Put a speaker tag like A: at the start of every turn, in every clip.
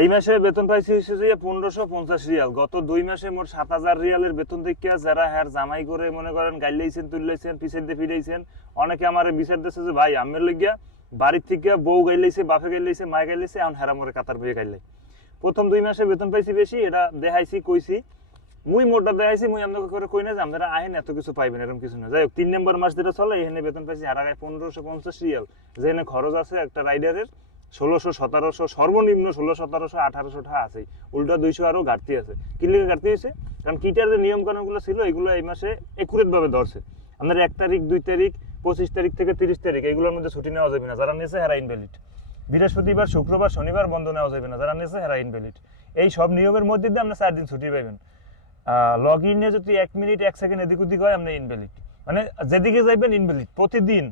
A: এই মাসে বেতন পাইছি হচ্ছে যে পনেরোশো পঞ্চাশ রিয়াল। গত দুই মাসে মোট সাত হাজার রিয়ালের বেতন থেকে যারা হ্যার জামাই করে মনে করেন গাইলাইছেন তুললাইছেন পিছের দিয়ে ফিরাইছেন, অনেকে আমার বিচার দিচ্ছে যে, ভাই আমের লইগিয়া বাড়ির থেকে বউ গাইলাইছে বাপে গাইলাইছে মায় গাইলাইছে এখন হেরা মরে কাতার বইয়ে গাইলাই প্রথম দুই মাসে বেতন পাইছি বেশি, এটা দেখাইছি, কইছি। মুই মোটটা দেখাইছি, মুই আপনাকে করে কই না যে, আপনারা আহেন, এত কিছু পাইবেন, এরকম কিছু না। যাই হোক তিন নম্বর মাস যেটা চলে, এখানে বেতন পাইছি হারা গায়ে পনেরোশো পঞ্চাশ রিয়াল। যেখানে খরচ আছে একটা রাইডারের ষোলোশো, সতেরোশো, সর্বনিম্ন ষোলো সতেরোশো আঠারোশো টাকা আছে উল্টা দুইশো আরও ঘাটতি আছে। কি লিগে ঘাটতি হয়েছে, কারণ কিটার যে নিয়ম কানুনগুলো ছিল, এগুলো এই মাসে একুরেট ভাবে ধরছে। আপনার এক তারিখ, দুই তারিখ, পঁচিশ তারিখ থেকে তিরিশ তারিখ, এগুলোর মধ্যে ছুটি নেওয়া যাবে না। যারা নিয়েছে হেরা ইনভ্যালিড বৃহস্পতিবার, শুক্রবার, শনিবার বন্ধ নেওয়া যাবে না। যারা নিয়েছে হেরা ইনভ্যালিড এই সব নিয়মের মধ্যে দিয়ে আমরা চার দিন ছুটি পাইবেন। লগ ইনে যদি এক মিনিট, এক সেকেন্ড এদিক ওদিক হয় আপনি ইনভ্যালিড মানে যেদিকে যাইবেন ইনভ্যালিড প্রতিদিন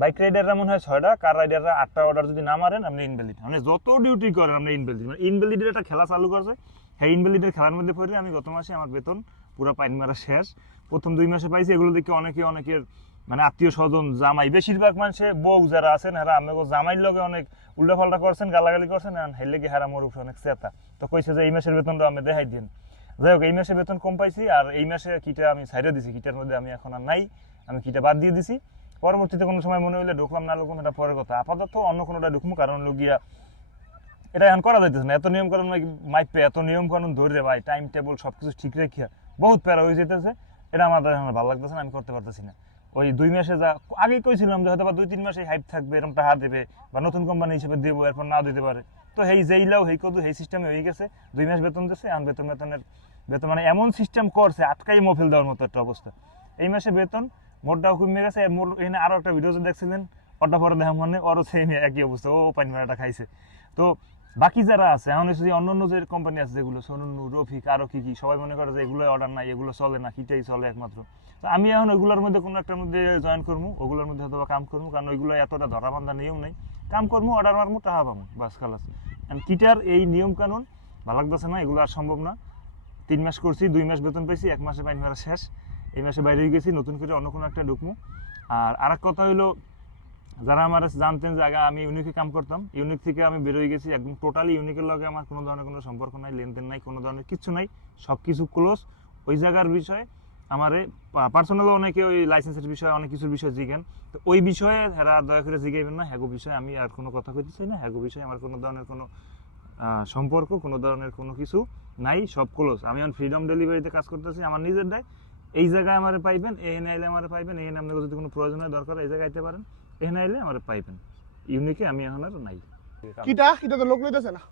A: বাইক রাইডাররা মনে হয় ছয়টা কার রাইডাররা আটটা অর্ডার যদি না মারেন, আপনি ইনভ্যালিড মানে যত ডিউটি করেন, আপনি ইনভ্যালিড মানে ইনভ্যালিডের একটা খেলা চালু করছে। হ্যাঁ ইনভ্যালিডের খেলার মধ্যে পড়ে আমি গত মাসে আমার বেতন পুরো পাইন মারা শেষ। প্রথম দুই মাসে পাইছি, এগুলো দেখে অনেকে, অনেকের মানে আত্মীয় স্বজন জামাই। বেশিরভাগ মানুষে বউ যারা আছেন, এরা আমাকে জামাইর লগে অনেক উল্টা পাল্টা করছেন, গালাগালি করছেন আর হেলে গিয়ে হারা মরুফ অনেক চেতা। তো কইছে যে এই মাসের বেতনটা আমি দেখাই দিন যাই হোক, এই মাসে বেতন কম পাইছি, আর এই মাসে কিটা আমি সাইডে দিছি। কিটার মধ্যে আমি এখন আর নাই, আমি কিটা বাদ দিয়ে দিছি। পরবর্তীতে কোনো সময় মনে হইলে ঢুকলাম না এটা পরের কথা। আপাতত অন্য কোনোটা ঢুকবো কারণ হলো গিয়া এটা এখন করা যাইতেছে না। এত নিয়ম কানুন মাইপে, এত নিয়ম কানুন ধরে ভাই টাইম টেবিল সব কিছু ঠিক রেখে বহুত প্যারা হয়ে যেতেছে এটা আমার এখন ভালো লাগতেছে না, আমি করতে পারতেছি না। ওই দুই মাসে যা, আগেই কইছিলাম যে হয়তো বা দুই, তিন মাসে হাইপ থাকবে, এরকম টাকা দেবে, বা নতুন কোম্পানি হিসেবে দেবো, এরপর না দিতে পারে। তো হেই লাও, হেই কদু, হেই সিস্টেমে হয়ে গেছে। দুই মাস বেতন দিচ্ছে এখন বেতন, বেতনের, বেতন মানে এমন সিস্টেম করছে, আটকাই মফিল দেওয়ার মতো একটা অবস্থা। এই মাসে বেতন মোটটাও কমে গেছে মোট এখানে আরও একটা ভিডিও দেখছিলেন ওটা পরে দেখা মানে ওরও সেম একই অবস্থা, ও পানি মারাটা খাইছে। তো বাকি যারা আছে, এখন হচ্ছে যে অন্য অন্য যে কোম্পানি আছে যেগুলো, সোনুন্নু, রফিক আরও কি কি, সবাই মনে করে যে এগুলো অর্ডার নাই, এগুলো চলে না কিটাই চলে একমাত্র। তো আমি এখন ওইগুলোর মধ্যে কোনো একটার মধ্যে জয়েন করব ওগুলোর মধ্যে হয়তো কাম করব কারণ ওইগুলো এতটা ধরা বান্ধা নিয়ম নেই। কাম করব অর্ডার মারবো টাকা পাবো বাস, খালাস। কিটার এই নিয়ম কানুন, ভালো লাগতেছে না, এগুলো আর সম্ভব না। তিন মাস করছি, দুই মাস বেতন পাইছি, এক মাসে পাইনি মারা শেষ। এই মাসে বাইরে গেছি, নতুন করে অন্য কোনো একটা ঢুকবো। আর আরেক কথা হইল, যারা আমার জানতেন যে আগে আমি ইউনিকে কাম করতাম ইউনিক থেকে আমি বেরোয় গেছি, একদম টোটালি ইউনিকের লগে আমার কোনো ধরনের কোনো সম্পর্ক নাই, লেনদেন নাই, কোনো ধরনের কিছু নাই সব কিছু ক্লোজ ওই জায়গার বিষয়ে আমারে পার্সোনাল অনেকে ওই লাইসেন্সের বিষয়ে অনেক কিছুর বিষয়ে জিজ্ঞেন। তো ওই বিষয়ে হেরা দয়া করে জিগাইবেন না, হ্যাগো বিষয়ে আমি আর কোনো কথা কইতে চাই না, হ্যাগো বিষয়ে আমার কোনো ধরনের কোনো সম্পর্ক, কোনো ধরনের কোনো কিছু নাই, সব ক্লোজ আমি এখন ফ্রিডম ডেলিভারিতে কাজ করতেছি, আমার নিজের দায়। এই জায়গায় আমার পাইবেন এখানে আইলে আমার পাইবেন এখানে আপনাকে যদি কোনো প্রয়োজন হয়, দরকার এই জায়গায় আইতে পারেন। এখানে আইলে আমার পাইবেন। ইউনিকে আমি এখন আর নাই।
B: কিটা? কিটা তো লোক লইতেছে না।